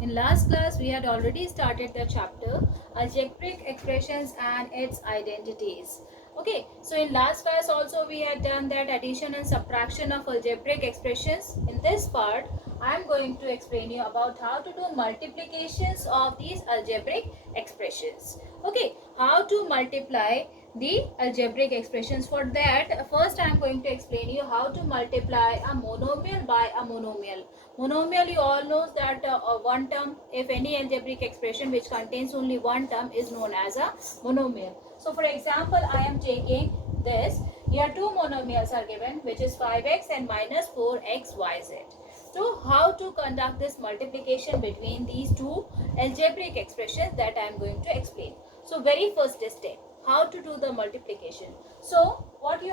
In last class, we had already started the chapter algebraic expressions and its identities. Okay, so in last class also we had done that addition and subtraction of algebraic expressions. In this part, I am going to explain you about how to do multiplications of these algebraic expressions. Okay, how to multiply the algebraic expressions. For that, first I am going to explain you how to multiply a monomial by a monomial. Monomial, you all know that one term, if any algebraic expression which contains only one term is known as a monomial. So for example, I am taking this. Here two monomials are given, which is 5x and minus 4xyz. So how to conduct this multiplication between these two algebraic expressions, that I am going to explain. So very first step, how to do the multiplication. So what you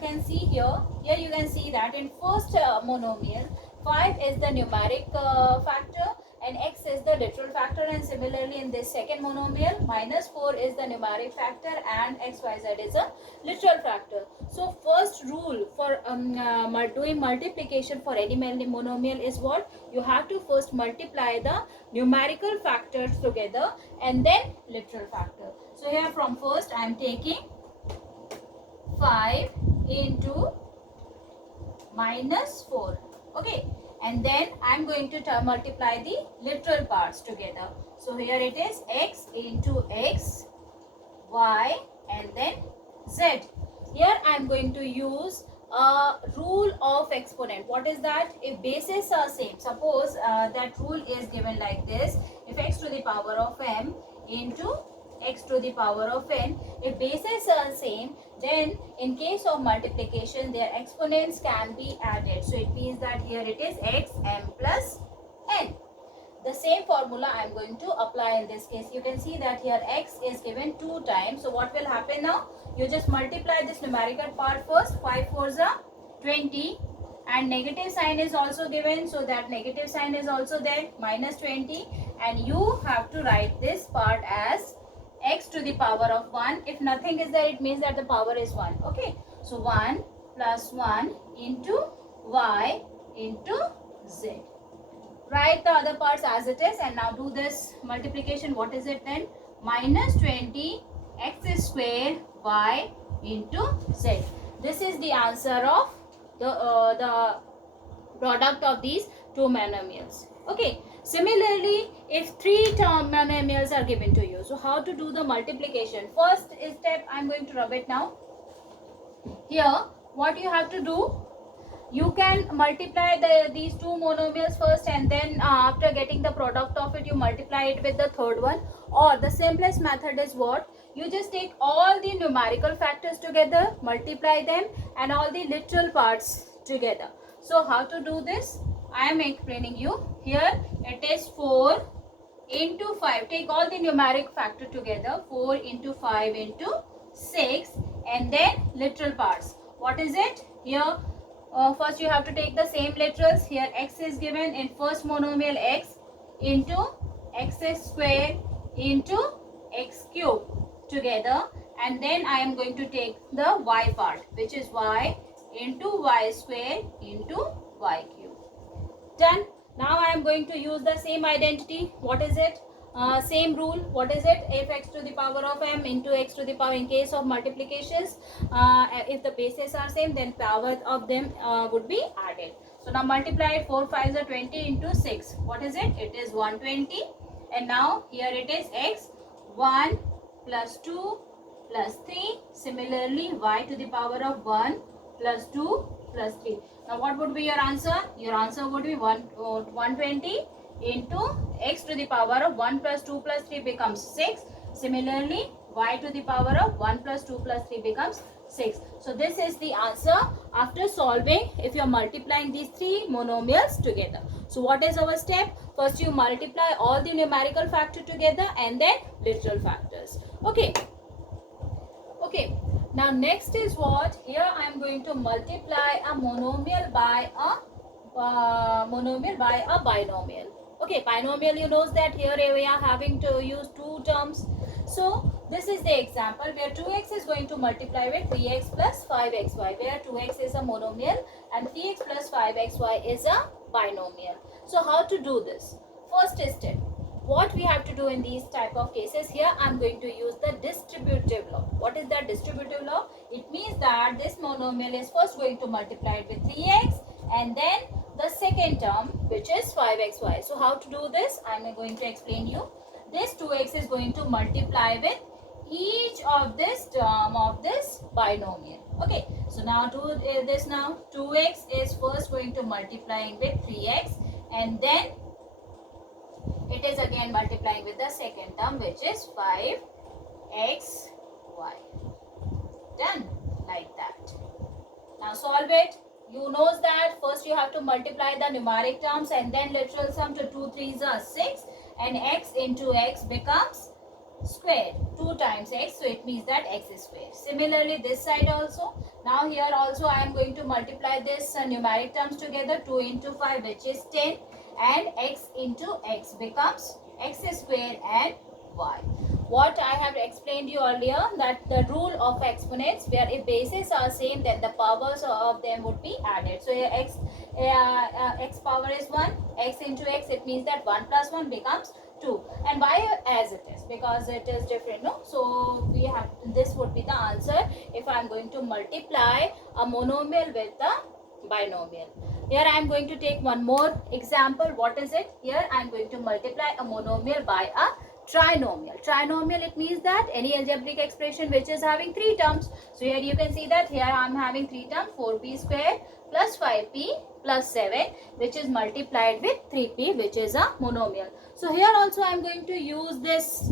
can see here you can see that in first monomial, 5 is the numeric factor and x is the literal factor, and similarly in this second monomial, minus 4 is the numeric factor and xyz is a literal factor. So first rule for doing multiplication for any monomial is what? You have to first multiply the numerical factors together and then literal factor. So here from first I am taking 5 into minus 4. Okay, and then I am going to multiply the literal parts together. So here it is x into x, y, and then z. Here I am going to use a rule of exponent. What is that? If bases are same, suppose that rule is given like this: if x to the power of m into x to the power of n, if bases are same, then in case of multiplication their exponents can be added. So it means that here it is x m plus n. The same formula I am going to apply in this case. You can see that here x is given 2 times. So what will happen now? You just multiply this numerical part first. 5 4s are 20, and negative sign is also given, so that negative sign is also there, minus 20, and you have to write this part as x to the power of 1. If nothing is there, it means that the power is 1. Okay, so 1 plus 1 into y into z. Write the other parts as it is, and now do this multiplication. What is it then? Minus 20 x square y into z. This is the answer of the product of these two monomials. Okay, similarly if three term monomials are given to you, so how to do the multiplication? First step I am going to rub it now. Here what you have to do, you can multiply these two monomials first, and then after getting the product of it, you multiply it with the third one. Or the simplest method is what? You just take all the numerical factors together, multiply them, and all the literal parts together. So how to do this? I am explaining you. Here it is 4 into 5. Take all the numeric factor together. 4 into 5 into 6, and then literal parts. What is it? Here first you have to take the same literals. Here x is given in first monomial, x into x square into x cube together, and then I am going to take the y part, which is y into y square into y cube. Done. Now I am going to use the same identity. What is it? Same rule. What is it? If x to the power of m into x to the power, in case of multiplications, if the bases are same, then power of them would be added. So now multiply it. 4 5s are 20 into 6. What is it? It is 120. And now here it is x 1 plus 2 plus 3. Similarly y to the power of 1 plus 2 plus 3. Now what would be your answer? Your answer would be 120 into x to the power of 1 plus 2 plus 3 becomes 6. Similarly, y to the power of 1 plus 2 plus 3 becomes 6. So this is the answer after solving if you are multiplying these three monomials together. So what is our step? First you multiply all the numerical factor together and then literal factors. Okay. Okay. Now next is what? Here I am going to multiply a monomial by a binomial. Okay, binomial, you know that here we are having to use two terms. So this is the example where 2x is going to multiply with 3x plus 5xy, where 2x is a monomial and 3x plus 5xy is a binomial. So how to do this? First step. What we have to do in these type of cases, here I'm going to use the distributive law. What is that distributive law? It means that this monomial is first going to multiply it with 3x and then the second term, which is 5xy. So how to do this? I'm going to explain you. This 2x is going to multiply with each of this term of this binomial. Okay, so now do this now. 2x is first going to multiplying with 3x and then it is again multiplying with the second term, which is 5xy. Done, like that. Now solve it. You knows that first you have to multiply the numeric terms and then literal sum. To 2 3s are 6 and x into x becomes square. 2 times x, so it means that x is square. Similarly this side also. Now here also I am going to multiply this numeric terms together. 2 into 5, which is 10, and x into x becomes x square and y. What I have explained you earlier, that the rule of exponents, where if bases are same then the powers of them would be added. So here x power is 1, x into x, it means that 1 plus 1 becomes 2, and why as it is, because it is different, no? So we have, this would be the answer if I am going to multiply a monomial with the binomial. Here I am going to take one more example. What is it? Here I am going to multiply a monomial by a trinomial. Trinomial, it means that any algebraic expression which is having 3 terms. So here you can see that here I am having 3 terms, 4p square plus 5p plus 7, which is multiplied with 3p, which is a monomial. So here also I am going to use this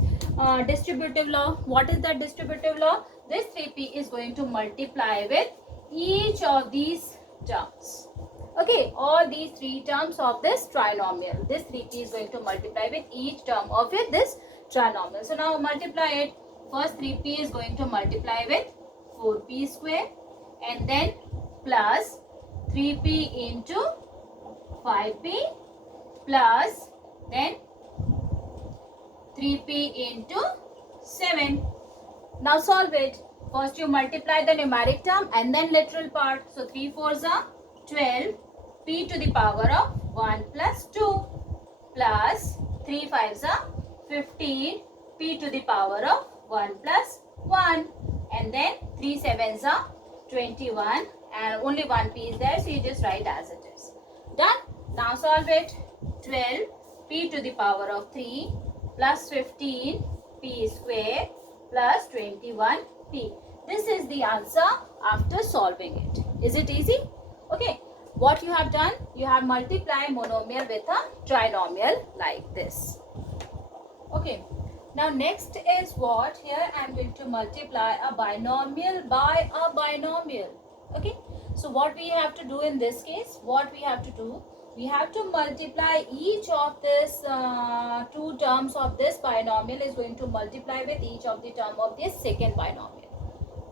distributive law. What is that distributive law? This 3p is going to multiply with each of these terms. Okay, all these 3 terms of this trinomial. This 3p is going to multiply with each term of it, this trinomial. So now multiply it. First 3p is going to multiply with 4p square and then plus 3p into 5p plus then 3p into 7. Now solve it. First you multiply the numeric term and then literal part. So 3 4s are 12, p to the power of 1 plus 2 plus 3 5s are 15, p to the power of 1 plus 1, and then 3 7s are 21 and only 1 p is there, so you just write as it is. Done. Now solve it. 12 p to the power of 3 plus 15 p square plus 21 p. This is the answer after solving it. Is it easy? Okay. What you have done? You have multiplied monomial with a trinomial like this. Okay. Now next is what? Here I am going to multiply a binomial by a binomial. Okay. So what we have to do in this case? What we have to do? We have to multiply each of this 2 terms of this binomial is going to multiply with each of the term of this second binomial.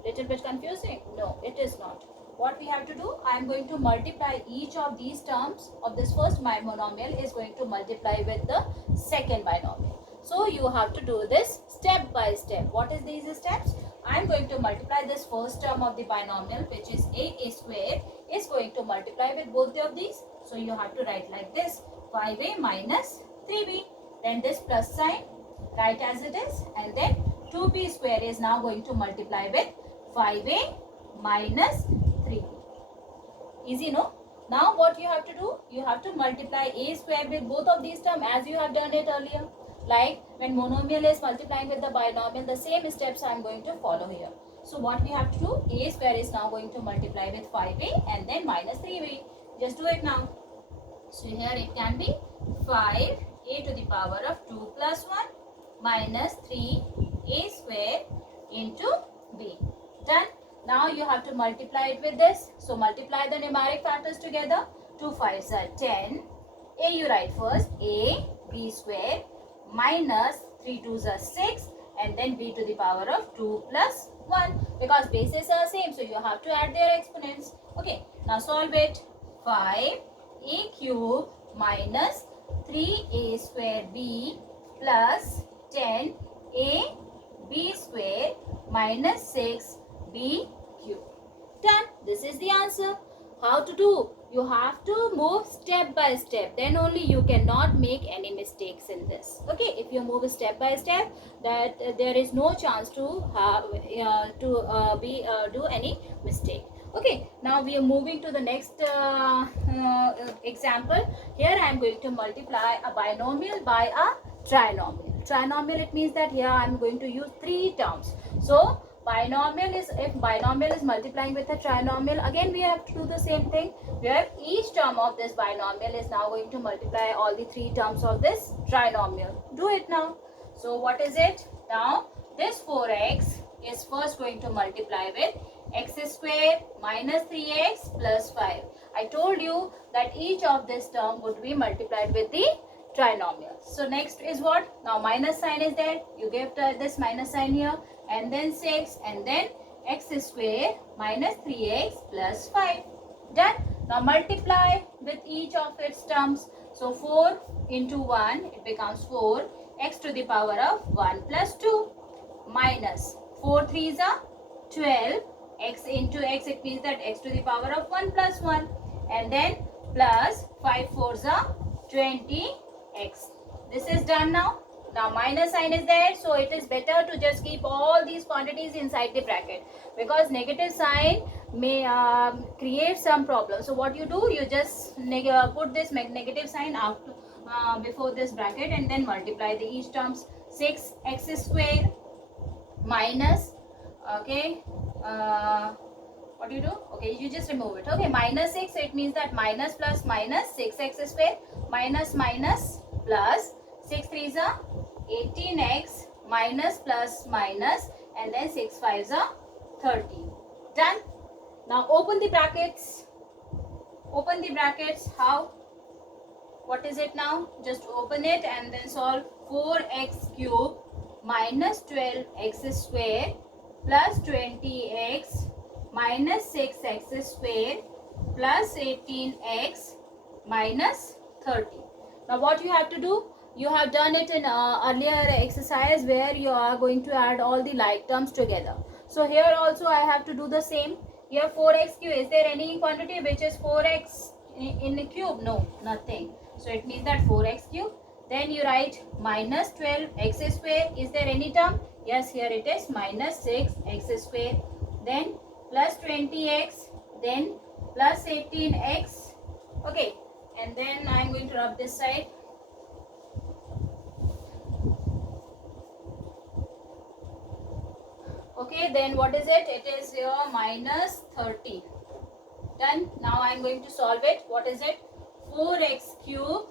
Little bit confusing? No, it is not. What we have to do? I am going to multiply each of these terms of this first monomial is going to multiply with the second binomial. So you have to do this step by step. What is these steps? I am going to multiply this first term of the binomial, which is a square, is going to multiply with both of these. So you have to write like this, 5a minus 3b. Then this plus sign, write as it is, and then 2b square is now going to multiply with 5a minus 3b. Easy, no? Now what you have to do? You have to multiply a square with both of these terms as you have done it earlier. Like when monomial is multiplying with the binomial, the same steps I am going to follow here. So what we have to do? A square is now going to multiply with 5a and then minus 3b. Just do it now. So here it can be 5a to the power of 2 plus 1 minus 3a square into b. Done. Now you have to multiply it with this. So multiply the numeric factors together. 2 5s are 10. A you write first. A, b square minus 3 2s are 6 and then b to the power of 2 plus 1. Because bases are same, so you have to add their exponents. Okay. Now solve it. 5a cube minus 3a square b plus 10a b square minus 6b cube. Done. This is the answer. How to do? you have to move step by step, then only you cannot make any mistakes in this. Okay, if you move step by step, that there is no chance to have do any mistake. Okay, now we are moving to the next example. Here I am going to multiply a binomial by a trinomial. Trinomial, it means that here I am going to use three terms. So binomial is, if binomial is multiplying with a trinomial, again we have to do the same thing, where each term of this binomial is now going to multiply all the three terms of this trinomial. Do it now. So what is it? Now this 4x is first going to multiply with x square minus 3x plus 5. I told you that each of this term would be multiplied with the trinomial. So next is what? Now minus sign is there. You give this minus sign here, and then 6, and then x square minus 3x plus 5. Done. Now multiply with each of its terms. So 4 into 1, it becomes 4 x to the power of 1 plus 2 minus 4 3s are 12 x into x, it means that x to the power of 1 plus 1, and then plus 5 4s are 20x. This is done now. Now minus sign is there, so it is better to just keep all these quantities inside the bracket, because negative sign may create some problem. So what you do, you just put this negative sign after before this bracket, and then multiply the each terms. 6x square minus, okay, what do you do? Okay, you just remove it. Okay, minus 6, it means that minus plus minus 6x square minus minus plus 6 3s are 18x minus plus minus, and then 6 5s are 30. Done. Now open the brackets. Open the brackets. How? What is it now? Just open it and then solve. 4x cube minus 12x square plus 20x minus 6x square plus 18x minus 30. Now what you have to do? You have done it in earlier exercise where you are going to add all the like terms together. So here also I have to do the same. Here 4x cube, is there any quantity which is 4x in a cube? No, nothing. So it means that 4x cube. Then you write minus 12x square. Is there any term? Yes, here it is minus 6x square. Then plus 20x. Then plus 18x. Okay. And then I am going to rub this side. Okay, then what is it? It is here minus 30. Done. Now I am going to solve it. What is it? 4x cube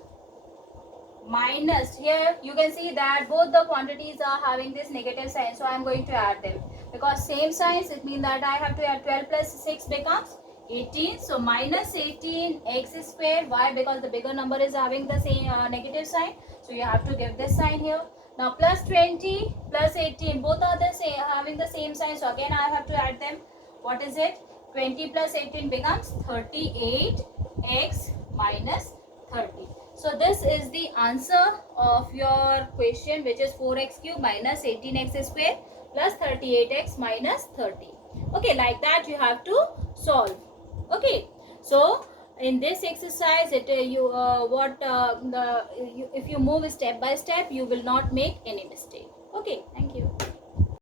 minus, here you can see that both the quantities are having this negative sign. So I am going to add them. Because same signs, it means that I have to add 12 plus 6 becomes 18. So minus 18x square. Why? Because the bigger number is having the same negative sign. So you have to give this sign here. Now plus 20 plus 18, both are the same, having the same sign. So again I have to add them. What is it? 20 plus 18 becomes 38x minus 30. So this is the answer of your question, which is 4x cube minus 18x square plus 38x minus 30. Okay, like that you have to solve. Okay, so in this exercise, if you move step by step, you will not make any mistake. Okay, thank you.